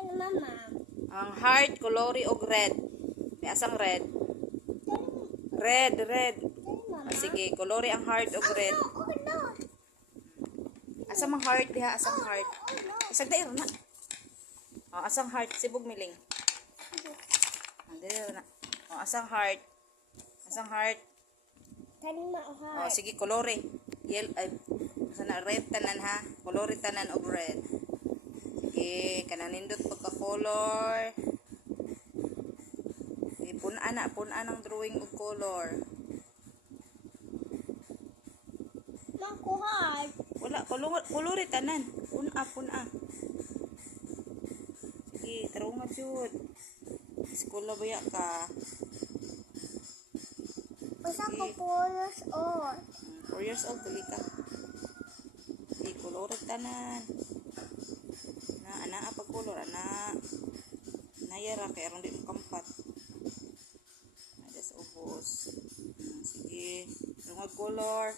Ano, mama? Ang heart, kolori og red. May asang red. Red. Mama? Sige, kolori ang heart og red. Oh, no. Asang mang heart diha, asang heart. Oh, no. Isang dairo na. Oh, asang heart, sibog miling. Dairo na. Oh, asang heart. Asang heart. Kani ma, Oh, sige, kolori. Sana red tanan ha. Kolori tanan og red. Sige, kananindot pagka-color. Pun-an ang drawing og color. Makuhat. Wala, kolori tanan. Pun-a. Sige, tarong nga jud. Iskola baya ka. Usa ko 4 years old. 4 years old dali ka. Sige, kolori tanan. Ana apa color ana. Nayara kay aron di kampat. Ada sa ubos. Sige, tarong color.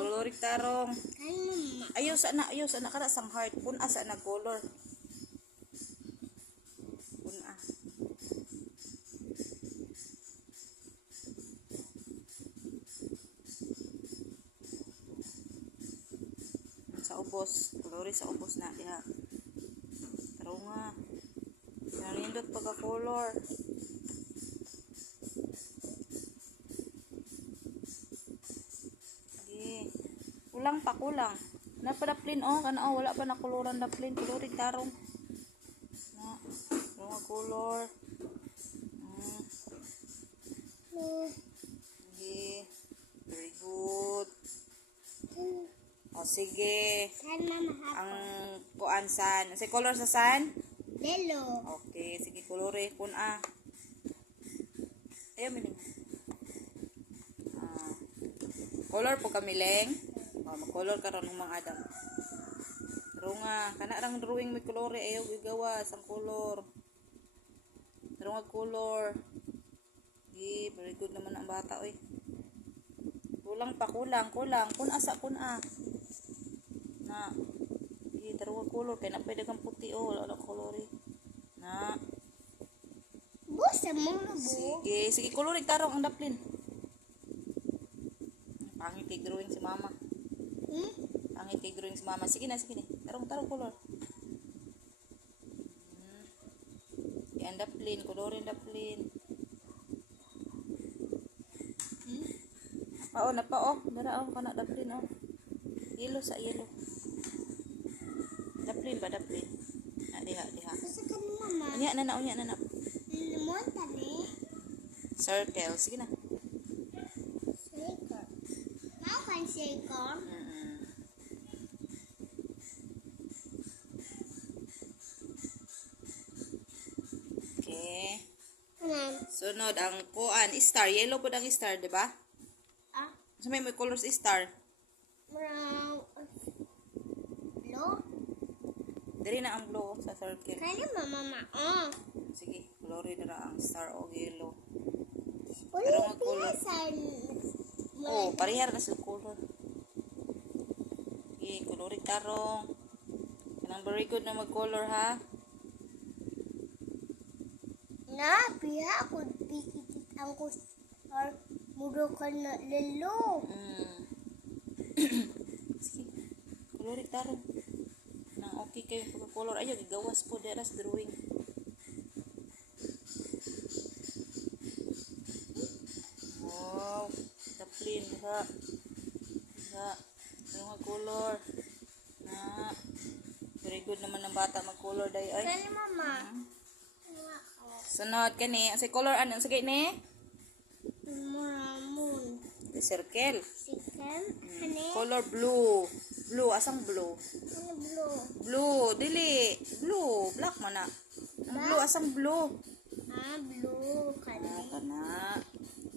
Color tarong. Kani mama. Ayos ana kana sang heart pun asa na color. Pun a. Sa ubos, kolori sa ubos na diha. Taro nga. Nanindot pagka-color. Sige. Kulang. Na pa daplin oh, kana oh, wala pa na koloran daplin, kolori tarong. Na. Taro nga color. Sige. Very good. O sige. Kani mama ha. Ang kuan san. Sa color sa san? Lelo. Okay, sige kolore kun a. Ayaw miling. Color po kamiling. Mag-color karon ng mga adam. Pero nga kana rang drawing may kolore ayaw gigawas ang color. Pero nga color. Very good naman ang bata oy. Kulang. Kun asa kun a. Na tarong color kay na pwede kang puti oh, wala color na. Busa mo na bu. Sige coloring tarong ang daplin. Pangit drawing si mama. Pangit drawing si mama. Sige na. Tarong color. Yan daplin, coloring daplin. Napa dara kana daplin oh. Yellow sa yellow. Daplin. Diha. Usa kani mama. Unya na. Limon tani. Circle. Sige na. Shaker. Mau kan shaker? Okay. Kanan. Sunod ang kuan star. Yellow po ang star, di ba? So may colors star. Brown. Blue. Diri na ang blue sa circle. Kani mama. Sige, colorin na ang star o yellow. Uli Pero ang color. piyasan. Oh, parehar na sa color. Okay, colorin tarong. Kanang very good na mag-color ha. Na, piha ako pikit ang kusar. Mudo ka na lelo. Sige, colorin tarong. Nang okay kayo pagka-color. Ayaw, gigawas po dera sa drawing. Wow, daplin ha. Yung mag-color. Na, very good naman ng bata mag-color day ay. Kani mama. Sunod kani, sa color ano sige ni? Moon. Circle. Sikan. Kani. Color blue. Blue asang blue. Ano blue? Blue, dili. Blue, black man na. Ang blue asang blue. Blue. Kani. Kana.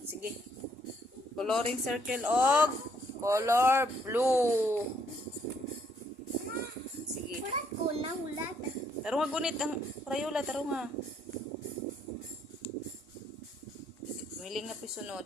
Sige. Coloring circle og color blue. Sige. Hulat ko na hulat. Tarong nga gunit ang Crayola, tarong nga. Miling nga pisunod.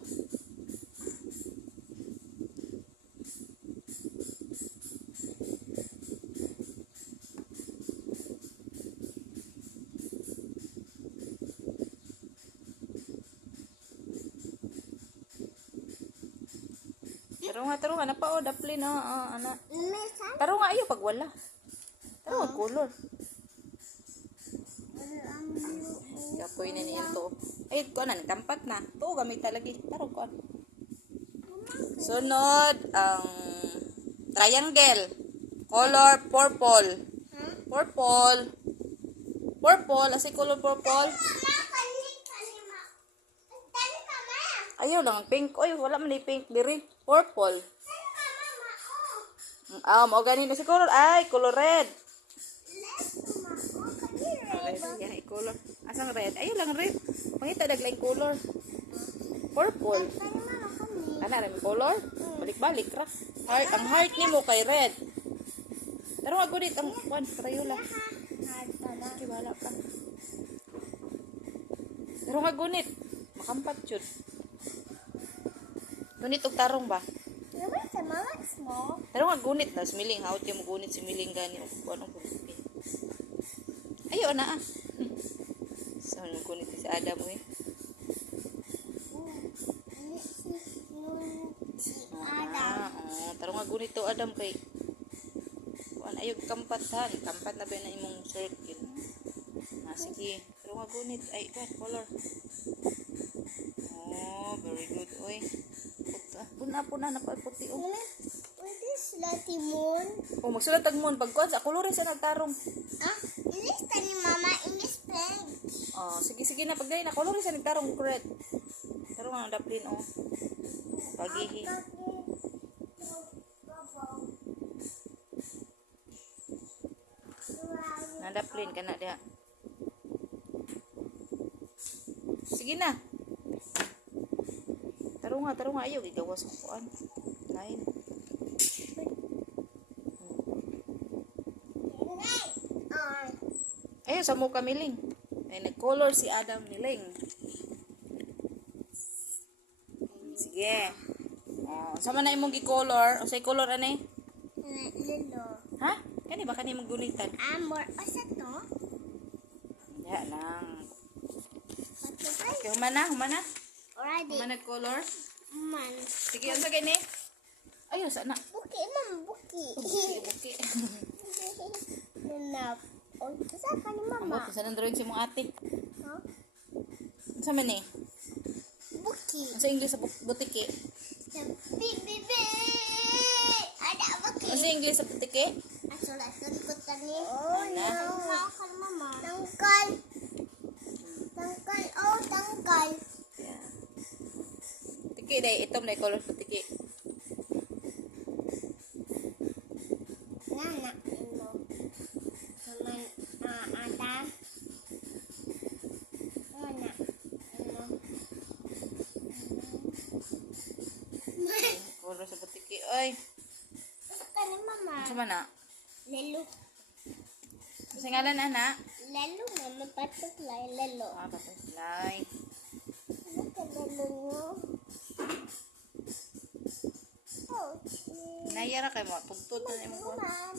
Taro nga, napao, daplin, ana. Minsan, Taro nga, ayo, pag wala. Taro nga, color. ang Kapoy na niyan to. Ay, ko na, nagkampat na. To, gamit talaga. Taro ko. Sunod, ang triangle. Color purple. Purple. Purple, asay color purple. Ayaw lang, pink. Oy, wala man ni pink diri. Purple. Mao ganito si color. Ay, color red. Ay, color. Asang red? Ayaw lang red. Pangita daglang color. Purple. Ana rin color? Balik-balik ra. Heart, ang heart ni mo kay red. Pero ako dit ang one, Crayola. Sige, wala pa. Pero nga gunit. Makampat yun. Gunit og tarong ba? Pero nga gunit na. Smiling. Hawat yung gunit. Smiling gani. Anong gunit? Ayaw na ah. So, anong gunit si Adam eh. Tarong nga gunit to Adam kay ayaw kampatan. Kampat na ba na imong circle? Sige. Pero nga gunit. Ay, color. Oh, very good. Oy. Puna na puti. Oh. Oh, magsulat tag mon. Pagkuhan sa kolores sa nagtarong. Inis ta ni mama. Inis peg. Oh, sige na. Pagdali na. Kolores sa nagtarong. Correct. Tarong nga daplin. Oh. Pagihi. Nadaplin ka na diha. Sige na. Taro nga. Ayaw, igawas ang kuan. Line. Ayaw, sa mukha miling. Ay, nag-color si Adam niling. Sige. Oh, sama na imong gi-color. O say color ani? Lilo. Ha? Kani ba kani magunitan? Amor. Asa to? Ya lang. Okay, humana. Already. Humana color. Man. Sige, ang sagay ni. Ayaw, sana. Buki, ma'am. Buki. Buki. Nanap. O, saan ka ni mama? Ako, saan ang drawing si mong ate? Ha? Sa man ni? Buki. Sa English sa butiki? Bibi. Ada buki. Sa English sa butiki? Asal ko tani. Oh, Ana? Tangkal, mama. Tangkal. Oh, tangkal. Yeah. Tiki, day. Itom na color butiki. Nana. Ino. Naman, ata. Nana. Ino. Color sa butiki. Oy. Asa ni mama? Sa man na? Lelo. Sa ngalan na? Lelo, mama. Butterfly. Lelo. Butterfly. Ano ka lelo nyo? Oh, Nayara kay mo. Pugtod na imong kuha. man.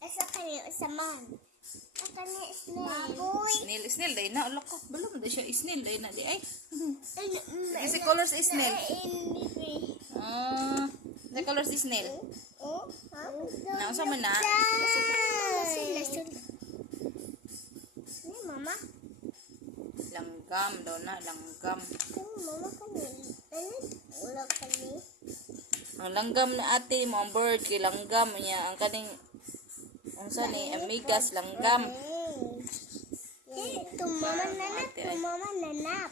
Asa kanya, asa man. Asa kanya, baboy. Snail, day na. Ala ka. Bala mo, day siya snail, day na. Di ay. Kasi colors is snail. The colors is snail. Oh, Na, sa man na? Ni mama. Langgam daw na. Langgam. Kung mama kani. Ano? Wala kani. Ang langgam na ate mo, ang bird, kay langgam niya. Ang kaning, ang sa ni, amigas, langgam. Tumama nanap. Tumama nanap.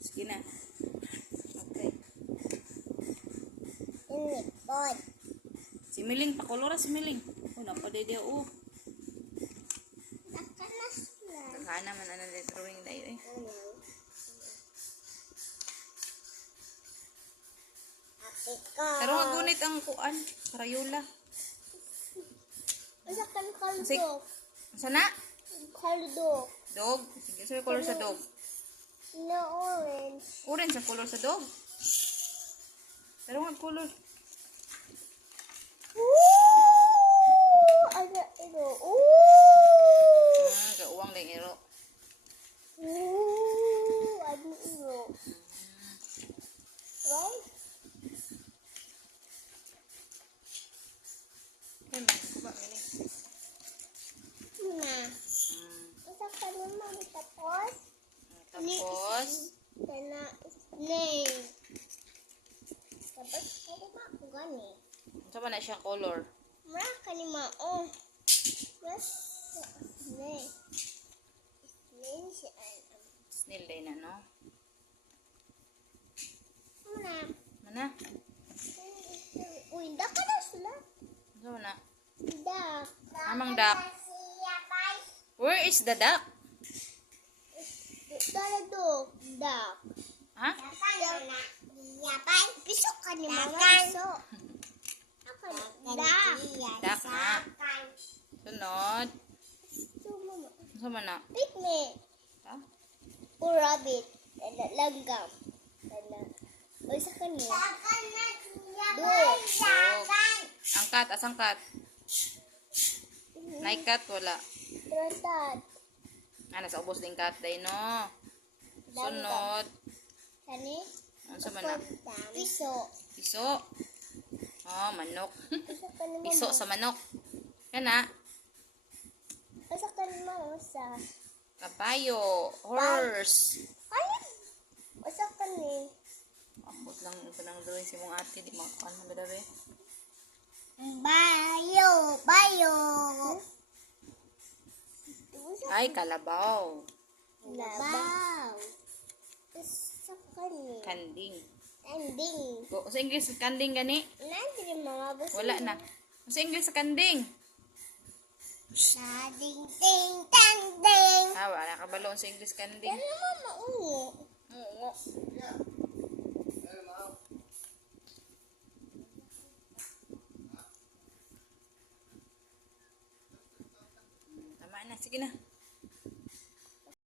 Sige na. Okay. Inipod. Si Miling, pakolora si Miling. Oh, napadede, oh. Nakanas na. Kakana man na na drawing na yun, eh. Apika. Pero magunit ang kuan, Crayola. Asa kan Sige. kaldo. Sana? Kaldo. Dog. Sige, sa color sa dog. Na orange. Orange sa color sa dog. Pero nga color. Ada ito. Kauwang lang iro. Ada ito. Baba, galing. Muna. Hmm. Isa ka naman tapos. Tapos, Sana snake. Tapos kalima ako gani. sa ba na siya color? Mura kalima oh. Plus snake. Snake siya. Snail day na, no? Muna. Mana? Uy, dak ka na sila. Sa ba na? Dak. Amang duck. Where is the duck? Talaga, dak. Ha? Piso ka ni mga piso. Dak. Duck na. Sunod. Sumama. Sa ba na? Picnic. Ha? O rabbit. Langgam. O isa ka niya. Dog. Dog. Angkat, asang kat? Naikat, wala. Trotat. Nasa ubos din kat day, no? Sunod. Kani? Ano sa ba na? Piso. Piso. Oh, manok. Isa ka ni Piso mama. sa manok. Kana. Isa ka ni mama sa. Kabayo. Horse. Ay! Isa ka ni. Akot lang ito nang drawing si mong ate. Di makakuan mo gadabi. Bayo. Bayo. Ay, kalabaw. Labaw. Isa ka ni. Kanding. Ending. Sa English, kanding gani? Nandiyo yung mga bus. Wala na. Sa English, kanding. Sa ding ding tang ding. Ah, wala ka balon sa English, kanding. Yan naman maungo. Oo. Tama na. Sige na.